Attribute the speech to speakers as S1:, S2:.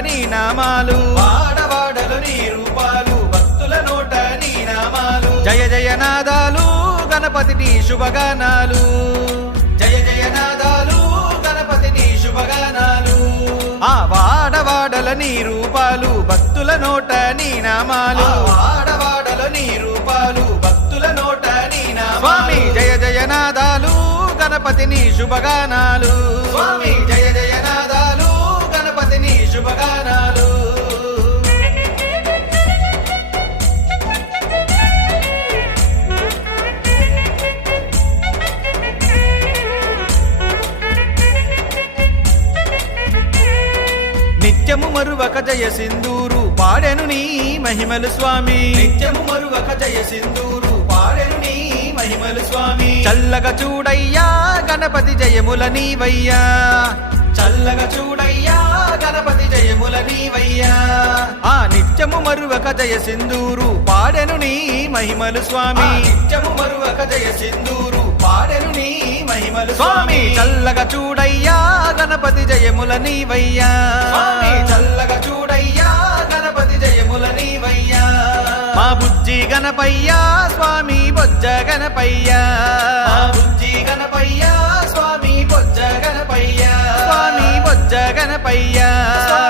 S1: నీ నామాలు.
S2: వాడవాడలు నీ రూపాలు భక్తుల నోట నీ నామాలు.
S1: జయ జయ నాదాలు గణపతి నీ శుభగానాలు.
S2: జయ జయ నాదాలు గణపతి నీ శుభగానాలు.
S1: ఆ వాడవాడల నీ రూపాలు భక్తుల నోట నీ నామాలు.
S2: వాడవాడలు నీ రూపాలు భక్తుల నోట నీ నామాలు.
S1: జయ జయ నాదాలు గణపతి నీ శుభగానాలు.
S2: స్వామి
S1: నిత్యము మరువక జయ సింధూరు పాడెను నీ మహిమలు స్వామి.
S2: నిత్యము మరువక జయ సింధూరు పాడెను నీ మహిమలు స్వామి.
S1: చల్లగా చూడయ్యా గణపతి జయముల నీవయ్యా.
S2: చల్లగా చూడయ్యా గణపతి జయముల నీవయ్యా.
S1: ఆ నిత్యము మరువక జయ సింధూరు పాడెను నీ మహిమలు స్వామి.
S2: నిత్యము మరువక జయ సింధూరు పాడెను నీ మహిమలు
S1: స్వామి. చల్లగా చూడయ్యా గణపతి జయముల నీవయ్యా.
S2: చల్లగా చూడయ్యా గణపతి జయముల నీవయ్యా.
S1: మా బుజ్జి గణపయ్యా స్వామి బొజ్జ గణపయ్యా.
S2: మా బుజ్జి గణపయ్యా స్వామి బొజ్జ గణపయ్యా.
S1: స్వామి బొజ్జ గణపయ్యా.
S2: స్వామి బొజ్జ గణపయ్యా
S1: స్వామి బొజ్జ గణపయ్యా